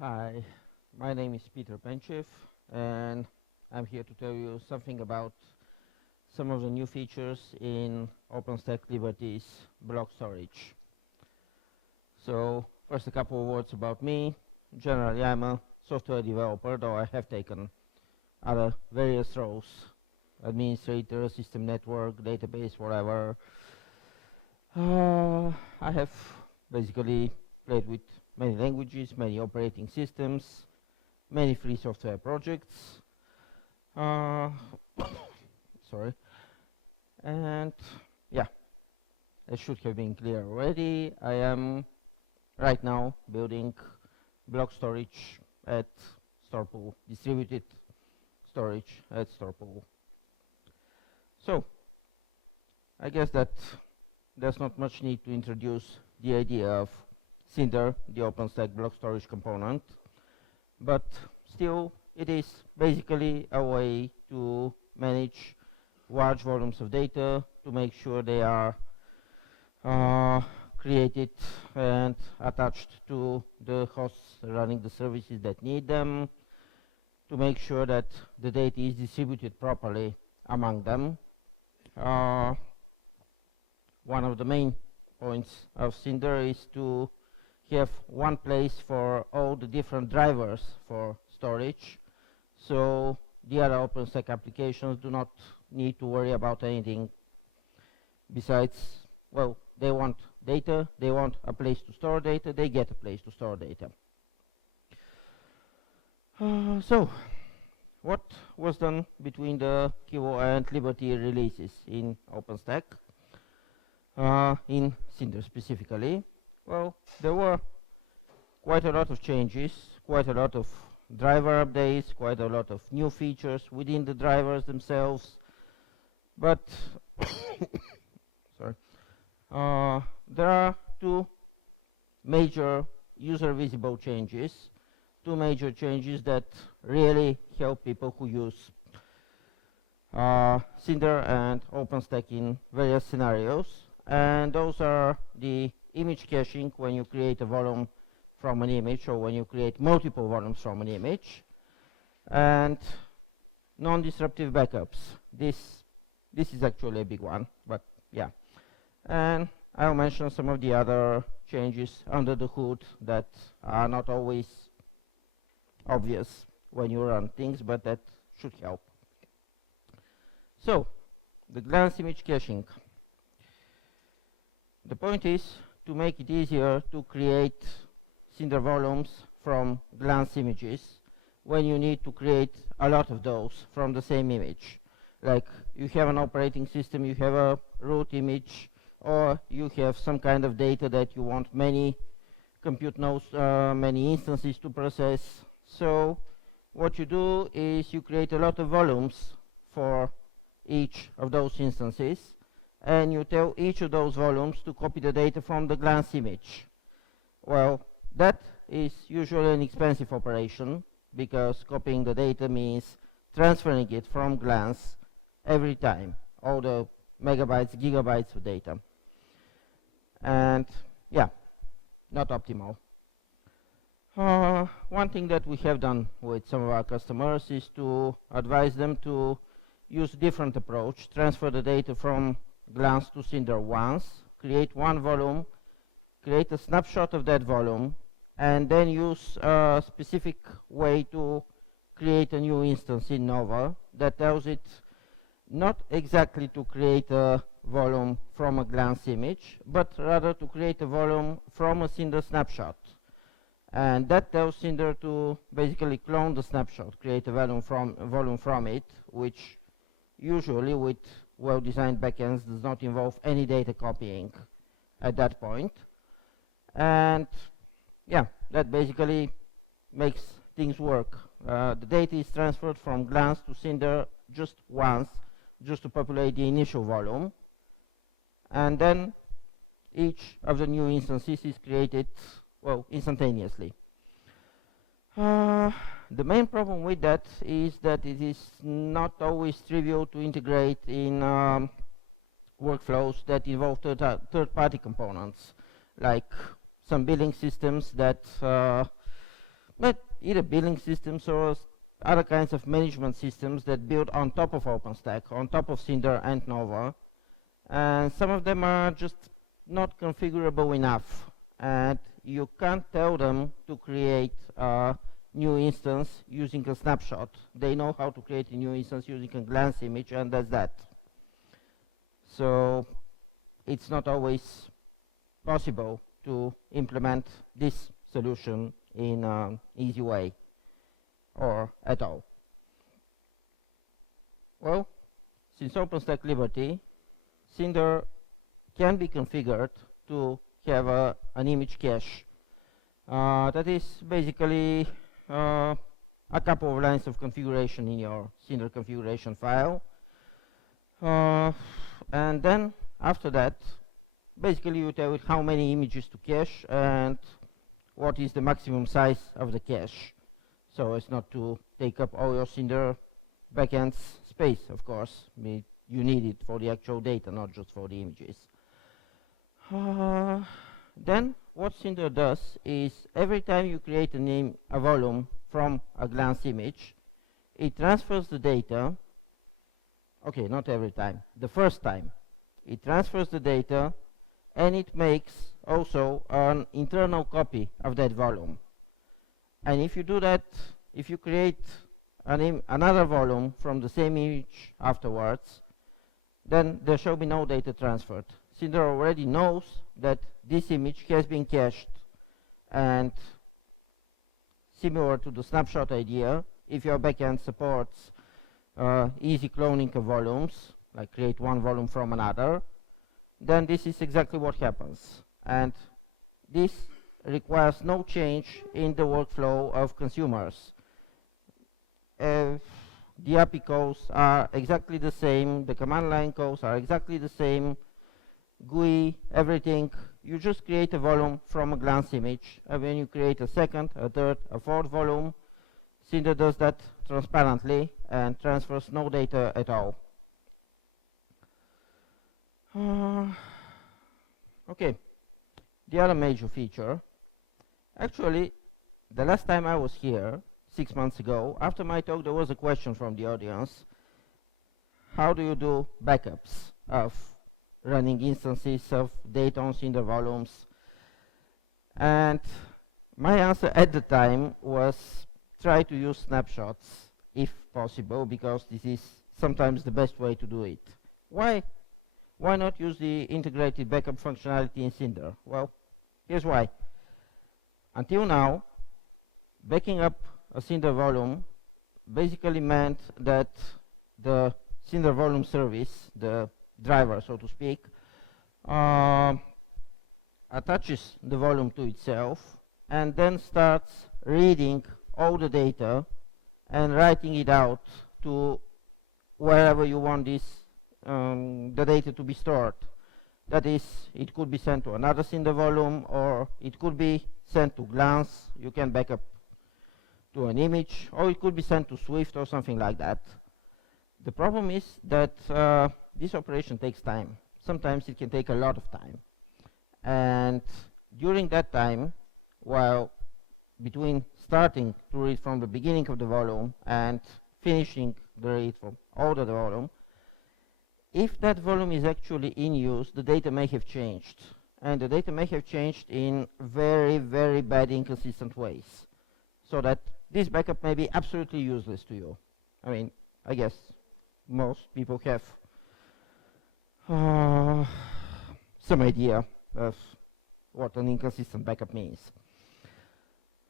Hi, my name is Pentchev, and I'm here to tell you something about some of the new features in OpenStack Liberty's block storage. So, first a couple of words about me. Generally, I'm a software developer, though I have taken other various roles: administrator, system network, database, whatever. I have basically played with many languages, many operating systems, many free software projects. Sorry. And yeah, it should have been clear already. I am right now building block storage at StorPool, distributed storage at StorPool. So, I guess that there's not much need to introduce the idea of Cinder, the OpenStack block storage component, but still it is basically a way to manage large volumes of data, to make sure they are created and attached to the hosts running the services that need them, to make sure that the data is distributed properly among them. One of the main points of Cinder is to have one place for all the different drivers for storage, so the other OpenStack applications do not need to worry about anything besides, well, they want data, they want a place to store data, they get a place to store data. So, what was done between the Kivo and Liberty releases in OpenStack, in Cinder specifically? Well, there were quite a lot of changes, quite a lot of driver updates, quite a lot of new features within the drivers themselves, but sorry, there are two major user visible changes, two major changes that really help people who use Cinder and OpenStack in various scenarios, and those are the image caching when you create a volume from an image, or when you create multiple volumes from an image, and non-disruptive backups. This is actually a big one, but yeah. And I'll mention some of the other changes under the hood that are not always obvious when you run things, but that should help. So, the glance image caching. The point is to make it easier to create Cinder volumes from glance images when you need to create a lot of those from the same image. Like you have an operating system, you have a root image, or you have some kind of data that you want many compute nodes, many instances to process. So what you do is you create a lot of volumes for each of those instances, and you tell each of those volumes to copy the data from the glance image. Well, that is usually an expensive operation, because copying the data means transferring it from glance every time, all the megabytes, gigabytes of data. And yeah, not optimal. One thing that we have done with some of our customers is to advise them to use a different approach, transfer the data from glance to Cinder once, create one volume, create a snapshot of that volume, and then use a specific way to create a new instance in Nova that tells it not exactly to create a volume from a glance image, but rather to create a volume from a Cinder snapshot. And that tells Cinder to basically clone the snapshot, create a volume from it, which usually with well-designed backends does not involve any data copying at that point. And yeah, that basically makes things work. The data is transferred from glance to Cinder just once, just to populate the initial volume, and then each of the new instances is created, well, instantaneously. The main problem with that is that it is not always trivial to integrate in workflows that involve third-party components, like some billing systems that but either billing systems or other kinds of management systems that build on top of OpenStack, on top of Cinder and Nova. And some of them are just not configurable enough, and you can't tell them to create a new instance using a snapshot. They know how to create a new instance using a glance image, and that's that. So it's not always possible to implement this solution in an easy way or at all. Well, since OpenStack Liberty, Cinder can be configured to have an image cache. That is basically a couple of lines of configuration in your Cinder configuration file. And then after that, basically you tell it how many images to cache and what is the maximum size of the cache, so as not to take up all your Cinder backend's space, of course. You need it for the actual data, not just for the images. Then what Cinder does is every time you create a volume from a glance image, it transfers the data. Okay, not every time. The first time, it transfers the data, and it makes also an internal copy of that volume. And if you do that, if you create another volume from the same image afterwards, then there shall be no data transferred. Cinder already knows that this image has been cached. And similar to the snapshot idea, if your backend supports easy cloning of volumes, like create one volume from another, then this is exactly what happens. And this requires no change in the workflow of consumers. The API calls are exactly the same, the command line calls are exactly the same, GUI, everything. You just create a volume from a glance image, and when you create a second, a third, a fourth volume, Cinder does that transparently and transfers no data at all. Okay, the other major feature. Actually, the last time I was here, 6 months ago, after my talk, there was a question from the audience. How do you do backups of running instances of data on Cinder volumes? And my answer at the time was try to use snapshots if possible, because this is sometimes the best way to do it. Why? Why not use the integrated backup functionality in Cinder? Well, here's why. Until now, backing up a Cinder volume basically meant that the Cinder volume service, the driver, so to speak, attaches the volume to itself and then starts reading all the data and writing it out to wherever you want this the data to be stored. That is, it could be sent to another Cinder volume, or it could be sent to glance. You can back up to an image, or it could be sent to Swift or something like that. The problem is that this operation takes time. Sometimes it can take a lot of time. And during that time, while between starting to read from the beginning of the volume and finishing the read from all the volume, if that volume is actually in use, the data may have changed. And the data may have changed in very, very bad, inconsistent ways. So that this backup may be absolutely useless to you. I mean, I guess most people have some idea of what an inconsistent backup means.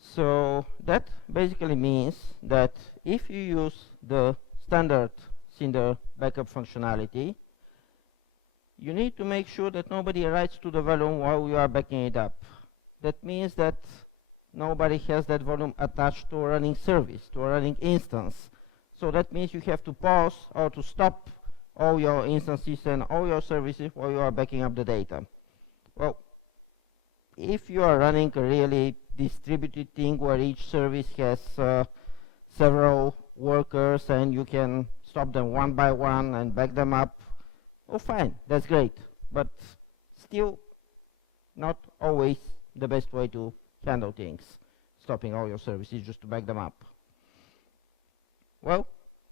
So that basically means that if you use the standard Cinder backup functionality, you need to make sure that nobody writes to the volume while you are backing it up. That means that nobody has that volume attached to a running service, to a running instance. So that means you have to pause or to stop all your instances and all your services while you are backing up the data. Well, if you are running a really distributed thing where each service has several workers and you can stop them one by one and back them up, oh fine, that's great. But still not always the best way to handle things. stopping all your services just to back them up. Well,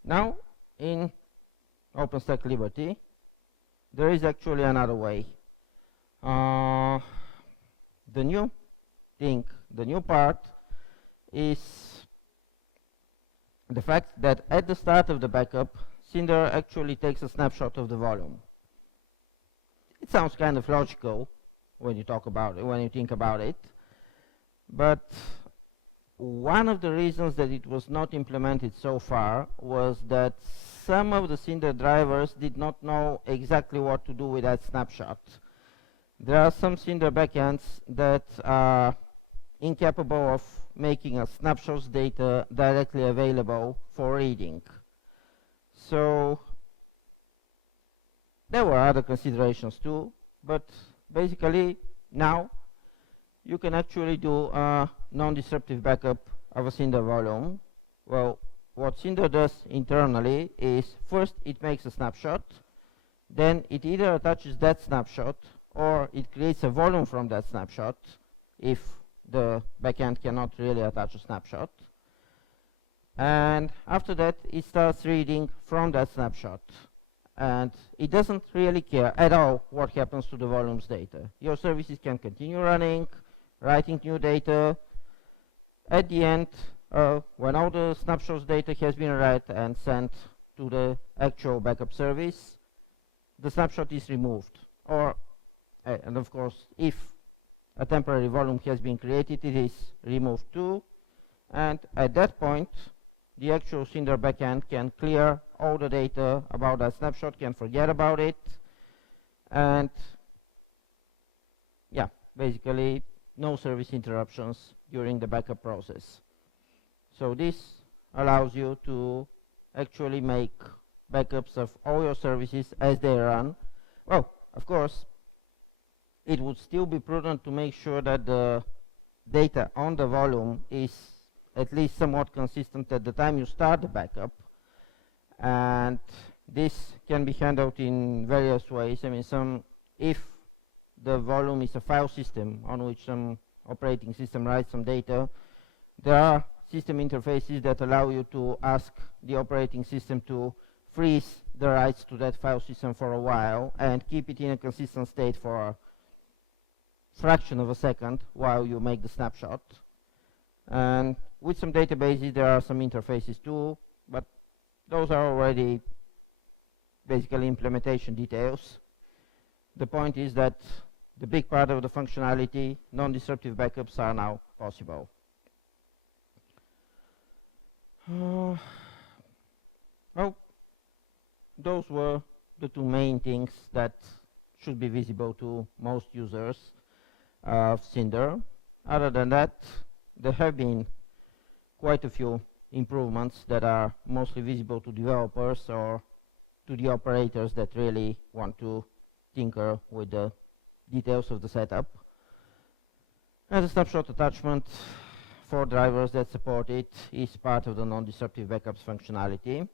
now in OpenStack Liberty, there is actually another way. The new thing, the new part, is the fact that at the start of the backup, Cinder actually takes a snapshot of the volume. It sounds kind of logical when you talk about it, when you think about it, but one of the reasons that it was not implemented so far was that some of the Cinder drivers did not know exactly what to do with that snapshot. There are some Cinder backends that are incapable of making a snapshot's data directly available for reading. So there were other considerations too, but basically now you can actually do a non-disruptive backup of a Cinder volume. Well, what Cinder does internally is first it makes a snapshot, then it either attaches that snapshot or it creates a volume from that snapshot if the backend cannot really attach a snapshot. And after that, it starts reading from that snapshot. And it doesn't really care at all what happens to the volumes data. Your services can continue running, writing new data. At the end, when all the snapshots data has been read and sent to the actual backup service, the snapshot is removed. Or, and of course, if a temporary volume has been created, it is removed too. And at that point, the actual Cinder backend can clear all the data about that snapshot, can forget about it, and yeah, basically no service interruptions during the backup process. So this allows you to actually make backups of all your services as they run. Well, of course, it would still be prudent to make sure that the data on the volume is at least somewhat consistent at the time you start the backup. And this can be handled in various ways. I mean, if the volume is a file system on which some operating system writes some data, there are system interfaces that allow you to ask the operating system to freeze the writes to that file system for a while and keep it in a consistent state for a fraction of a second while you make the snapshot. And with some databases, there are some interfaces too, but those are already basically implementation details. The point is that the big part of the functionality, non-disruptive backups, are now possible. Well, those were the two main things that should be visible to most users of Cinder. Other than that, there have been quite a few improvements that are mostly visible to developers or to the operators that really want to tinker with the details of the setup. And the snapshot attachment for drivers that support it is part of the non-disruptive backups functionality.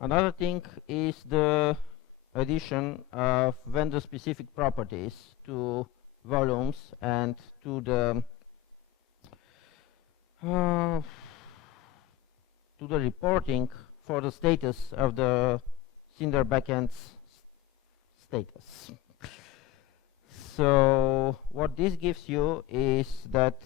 Another thing is the addition of vendor-specific properties to volumes and to the reporting for the status of the Cinder backend's status. So what this gives you is that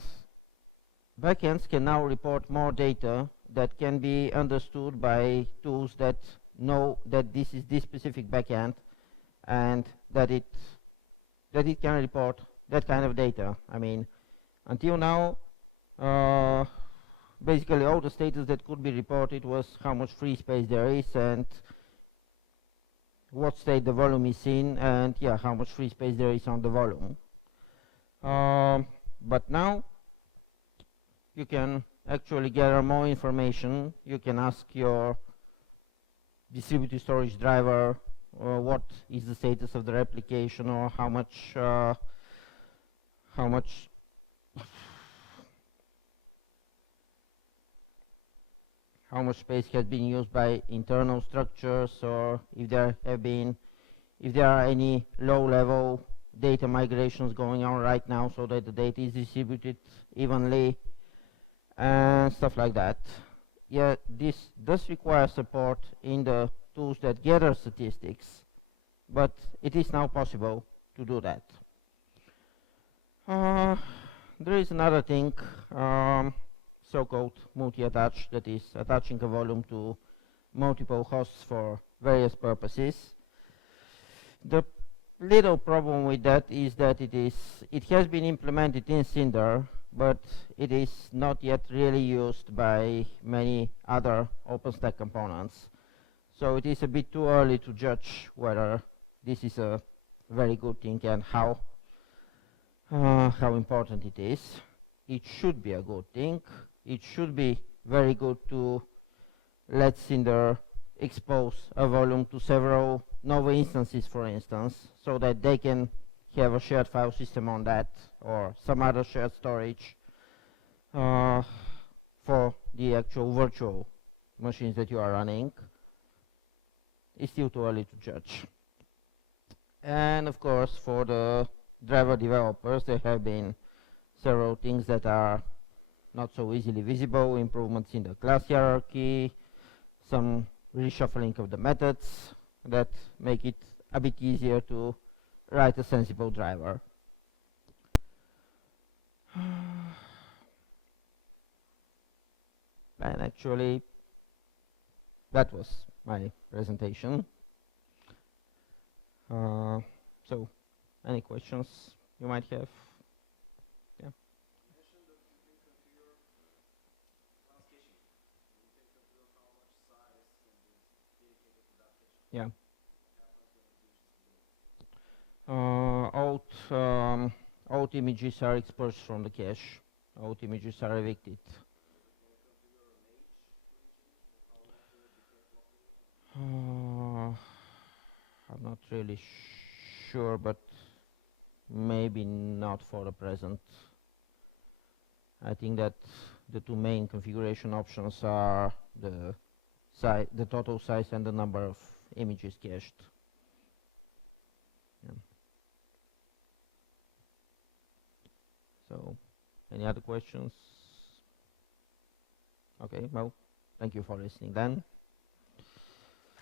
backends can now report more data that can be understood by tools that know that this is this specific backend and that it can report that kind of data. I mean, until now, basically all the status that could be reported was how much free space there is and what state the volume is in, and yeah, how much free space there is on the volume. But now you can actually gather more information. You can ask your distributed storage driver what is the status of the replication, or how much space has been used by internal structures, or if there are any low-level data migrations going on right now so that the data is distributed evenly and stuff like that. Yeah, this does require support in the tools that gather statistics, but it is now possible to do that. There is another thing, so-called multi-attach, that is attaching a volume to multiple hosts for various purposes. The little problem with that is that it has been implemented in Cinder, but it is not yet really used by many other OpenStack components. So it is a bit too early to judge whether this is a very good thing and how important it is. It should be a good thing. It should be very good to let Cinder expose a volume to several Nova instances, for instance, so that they can have a shared file system on that or some other shared storage for the actual virtual machines that you are running. It's still too early to judge. And of course, for the driver developers, there have been several things that are not so easily visible, improvements in the class hierarchy, some reshuffling of the methods that make it a bit easier to write a sensible driver. And actually, that was my presentation. So, any questions you might have? Yeah. You mentioned that you can configure class caching. You can configure how much size and is dedicated to that caching. Yeah. Happens when it reaches the goal. Alt images are expurged from the cache. Alt images are evicted. You can configure an age for each image, how long will it be kept locked in the I'm not really sure, but maybe not for the present. I think that the two main configuration options are the total size and the number of images cached. Yeah. So, any other questions? Okay, well, thank you for listening then.